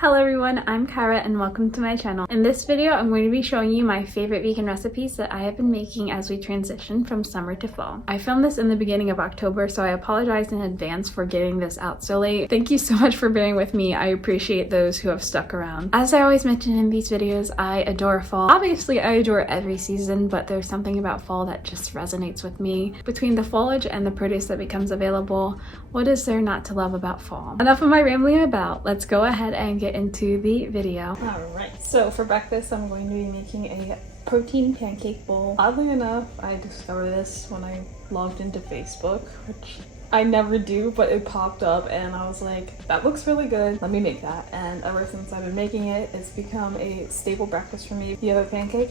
Hello everyone, I'm Kara and welcome to my channel. In this video, I'm going to be showing you my favorite vegan recipes that I have been making as we transition from summer to fall. I filmed this in the beginning of October, so I apologize in advance for getting this out so late. Thank you so much for bearing with me. I appreciate those who have stuck around. As I always mention in these videos, I adore fall. Obviously, I adore every season, but there's something about fall that just resonates with me. Between the foliage and the produce that becomes available, what is there not to love about fall? Enough of my rambling about. Let's go ahead and get into the video. Alright, so for breakfast I'm going to be making a protein pancake bowl. Oddly enough, I discovered this when I logged into Facebook, which I never do, but it popped up and I was like, that looks really good, let me make that. And ever since I've been making it, it's become a staple breakfast for me. If you have a pancake,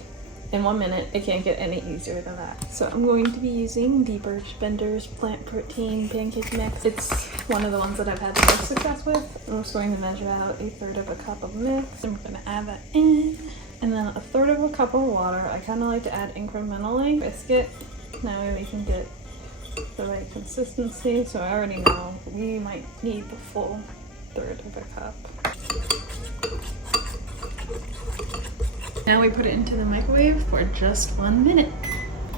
in 1 minute, it can't get any easier than that. So I'm going to be using the Birch Benders Plant Protein Pancake Mix. It's one of the ones that I've had the most success with. I'm just going to measure out 1/3 cup of mix. I'm going to add that in. And then 1/3 cup of water. I kind of like to add incrementally. Whisk it. Now we can get the right consistency. So I already know we might need the full 1/3 cup. Now we put it into the microwave for just 1 minute.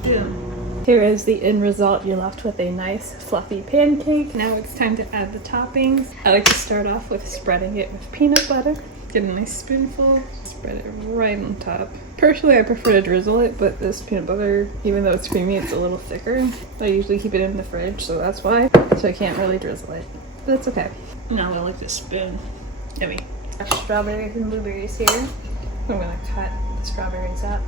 Boom. Here is the end result. You're left with a nice fluffy pancake. Now it's time to add the toppings. I like to start off with spreading it with peanut butter. Get a nice spoonful, spread it right on top. Personally, I prefer to drizzle it, but this peanut butter, even though it's creamy, it's a little thicker. I usually keep it in the fridge, so that's why. So I can't really drizzle it, but it's okay. Now I like this spoon. Yummy. Strawberries and blueberries here. I'm gonna cut the strawberries up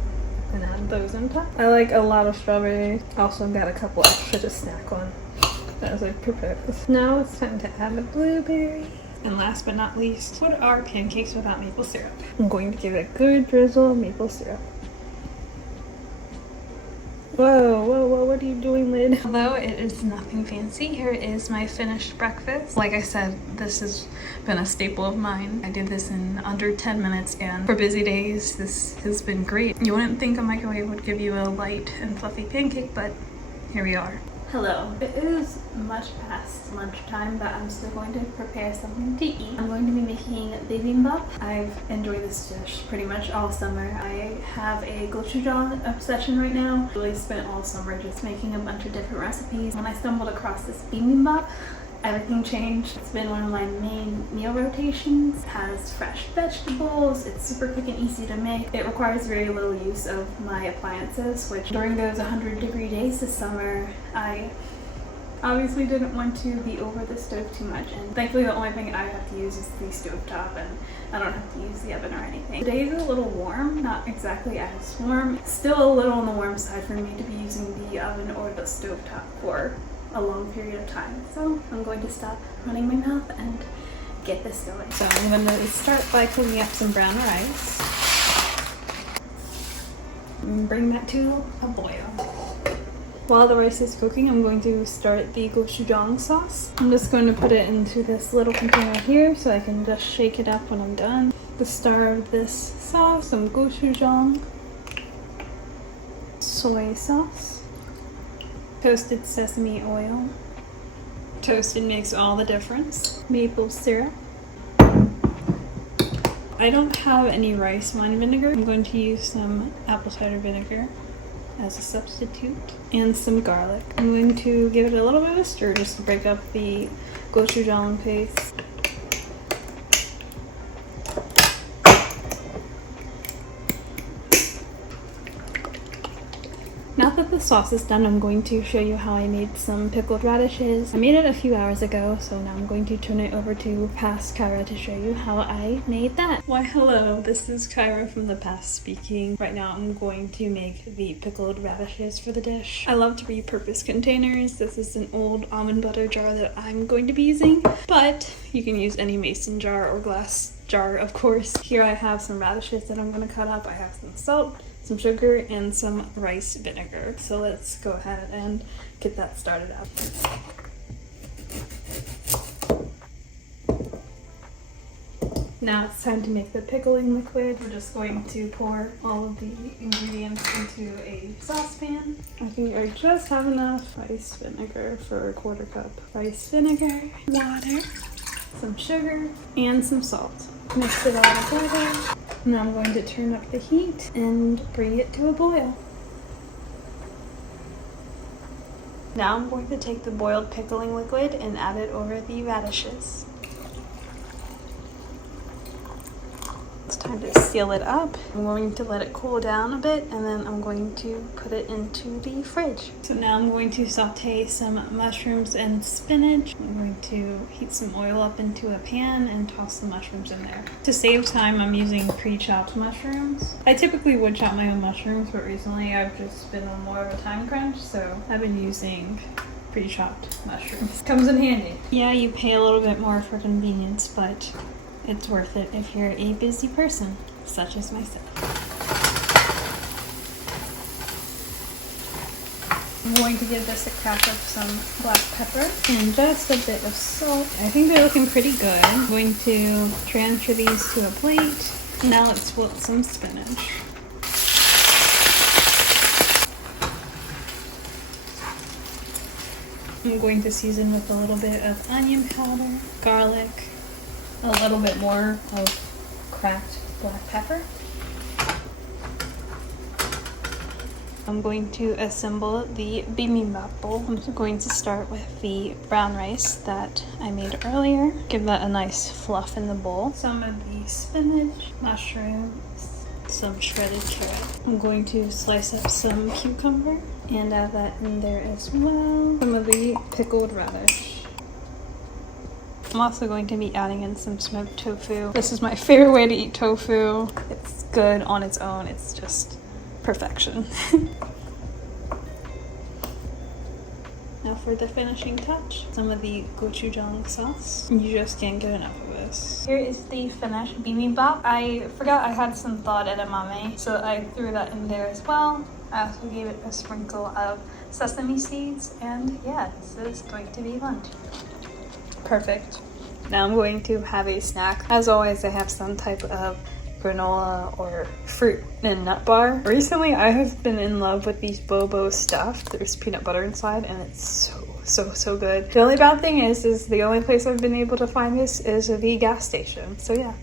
and add those on top. I like a lot of strawberries. Also got a couple extra to snack on as I prepare this. Now it's time to add the blueberries. And last but not least, what are pancakes without maple syrup? I'm going to give it a good drizzle of maple syrup. Whoa, whoa, whoa, what are you doing, lid? Although it is nothing fancy, here is my finished breakfast. Like I said, this has been a staple of mine. I did this in under 10 minutes, and for busy days, this has been great. You wouldn't think a microwave would give you a light and fluffy pancake, but here we are. Hello. It is much past lunchtime, but I'm still going to prepare something to eat. I'm going to be making bibimbap. I've enjoyed this dish pretty much all summer. I have a gochujang obsession right now. I really spent all summer just making a bunch of different recipes. When I stumbled across this bibimbap, everything changed. It's been one of my main meal rotations. It has fresh vegetables. It's super quick and easy to make. It requires very little use of my appliances, which during those 100-degree days this summer, I obviously didn't want to be over the stove too much. And thankfully the only thing I have to use is the stovetop, and I don't have to use the oven or anything. Today is a little warm, not exactly as warm. Still a little on the warm side for me to be using the oven or the stovetop for a long period of time. So I'm going to stop running my mouth and get this going. So I'm going to start by cooking up some brown rice. And bring that to a boil. While the rice is cooking, I'm going to start the gochujang sauce. I'm just going to put it into this little container here so I can just shake it up when I'm done. The star of this sauce, some gochujang, soy sauce, toasted sesame oil. Toasted makes all the difference. Maple syrup. I don't have any rice wine vinegar. I'm going to use some apple cider vinegar as a substitute, and some garlic. I'm going to give it a little bit of a stir just to break up the gochujang paste. Now that the sauce is done, I'm going to show you how I made some pickled radishes. I made it a few hours ago, so now I'm going to turn it over to past Kyra to show you how I made that. Why hello, this is Kyra from the past speaking. Right now I'm going to make the pickled radishes for the dish. I love to repurpose containers. This is an old almond butter jar that I'm going to be using, but you can use any mason jar or glass jar, of course. Here I have some radishes that I'm going to cut up. I have some salt, some sugar, and some rice vinegar. So let's go ahead and get that started up. Now it's time to make the pickling liquid. We're just going to pour all of the ingredients into a saucepan. I think I just have enough rice vinegar for 1/4 cup. Rice vinegar, water, some sugar, and some salt. Mix it all together. Now I'm going to turn up the heat and bring it to a boil. Now I'm going to take the boiled pickling liquid and add it over the radishes. It's time to seal it up. I'm going to let it cool down a bit and then I'm going to put it into the fridge. So now I'm going to saute some mushrooms and spinach. I'm going to heat some oil up into a pan and toss the mushrooms in there. To save time, I'm using pre-chopped mushrooms. I typically would chop my own mushrooms, but recently I've just been on more of a time crunch, so I've been using pre-chopped mushrooms. Comes in handy. Yeah, you pay a little bit more for convenience, but it's worth it if you're a busy person, such as myself. I'm going to give this a crack of some black pepper and just a bit of salt. I think they're looking pretty good. I'm going to transfer these to a plate. Now let's wilt some spinach. I'm going to season with a little bit of onion powder, garlic, a little bit more of cracked black pepper. I'm going to assemble the bibimbap bowl. I'm going to start with the brown rice that I made earlier. Give that a nice fluff in the bowl. Some of the spinach, mushrooms, some shredded carrot. I'm going to slice up some cucumber and add that in there as well. Some of the pickled radish. I'm also going to be adding in some smoked tofu. This is my favorite way to eat tofu. It's good on its own. It's just perfection. Now for the finishing touch, some of the gochujang sauce. You just can't get enough of this. Here is the finished bibimbap. I forgot I had some thawed edamame, so I threw that in there as well. I also gave it a sprinkle of sesame seeds, and yeah, this is going to be lunch. Perfect. Now I'm going to have a snack. As always, I have some type of granola or fruit and nut bar. Recently, I have been in love with these Bobo stuff. There's peanut butter inside and it's so good. The only bad thing is the only place I've been able to find this is the gas station. So yeah.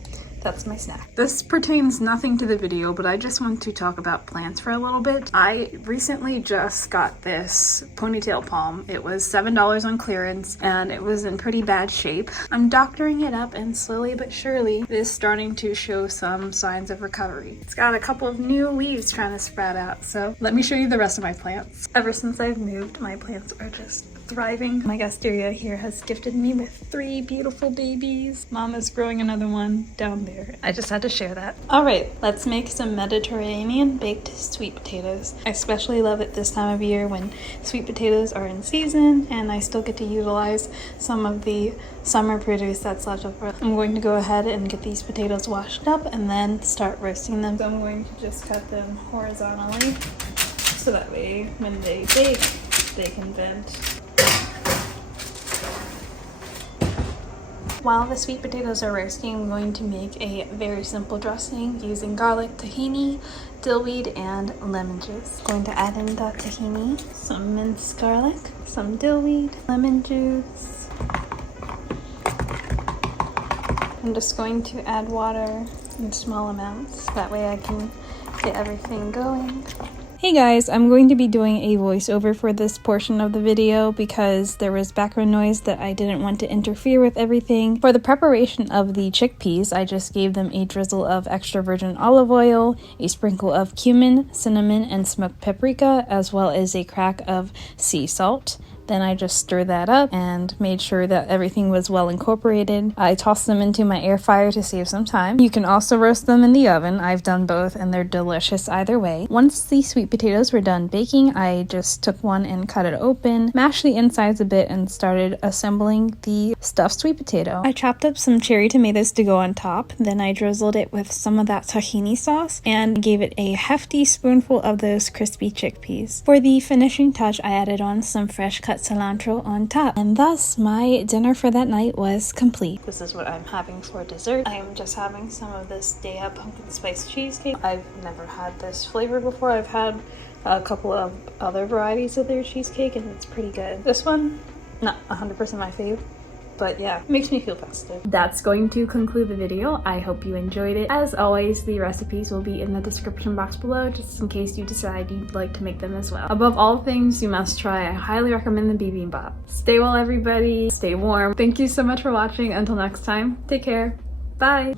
That's my snack. This pertains nothing to the video, but I just want to talk about plants for a little bit. I recently just got this ponytail palm. It was $7 on clearance and it was in pretty bad shape. I'm doctoring it up and slowly but surely it is starting to show some signs of recovery. It's got a couple of new leaves trying to sprout out, so let me show you the rest of my plants. Ever since I've moved, my plants are just thriving. My Gasteria here has gifted me with 3 beautiful babies. Mom is growing another one down there. I just had to share that. All right, let's make some Mediterranean baked sweet potatoes. I especially love it this time of year when sweet potatoes are in season and I still get to utilize some of the summer produce that's left over. I'm going to go ahead and get these potatoes washed up and then start roasting them. So I'm going to just cut them horizontally so that way when they bake, they can vent. While the sweet potatoes are roasting, I'm going to make a very simple dressing using garlic, tahini, dillweed, and lemon juice. I'm going to add in the tahini, some minced garlic, some dillweed, lemon juice. I'm just going to add water in small amounts. That way I can get everything going. Hey guys, I'm going to be doing a voiceover for this portion of the video because there was background noise that I didn't want to interfere with everything. For the preparation of the chickpeas, I just gave them a drizzle of extra virgin olive oil, a sprinkle of cumin, cinnamon, and smoked paprika, as well as a crack of sea salt. Then I just stirred that up and made sure that everything was well incorporated. I tossed them into my air fryer to save some time. You can also roast them in the oven. I've done both and they're delicious either way. Once the sweet potatoes were done baking, I just took one and cut it open, mashed the insides a bit, and started assembling the stuffed sweet potato. I chopped up some cherry tomatoes to go on top. Then I drizzled it with some of that tahini sauce and gave it a hefty spoonful of those crispy chickpeas. For the finishing touch, I added on some fresh cut cilantro on top, and thus my dinner for that night was complete. This is what I'm having for dessert. I am just having some of this Daya pumpkin spice cheesecake. I've never had this flavor before. I've had a couple of other varieties of their cheesecake and it's pretty good. This one, not 100% my fave, but yeah, it makes me feel festive. That's going to conclude the video. I hope you enjoyed it. As always, the recipes will be in the description box below, just in case you decide you'd like to make them as well. Above all things, you must try. I highly recommend the bibimbap. Stay well, everybody. Stay warm. Thank you so much for watching. Until next time, take care. Bye.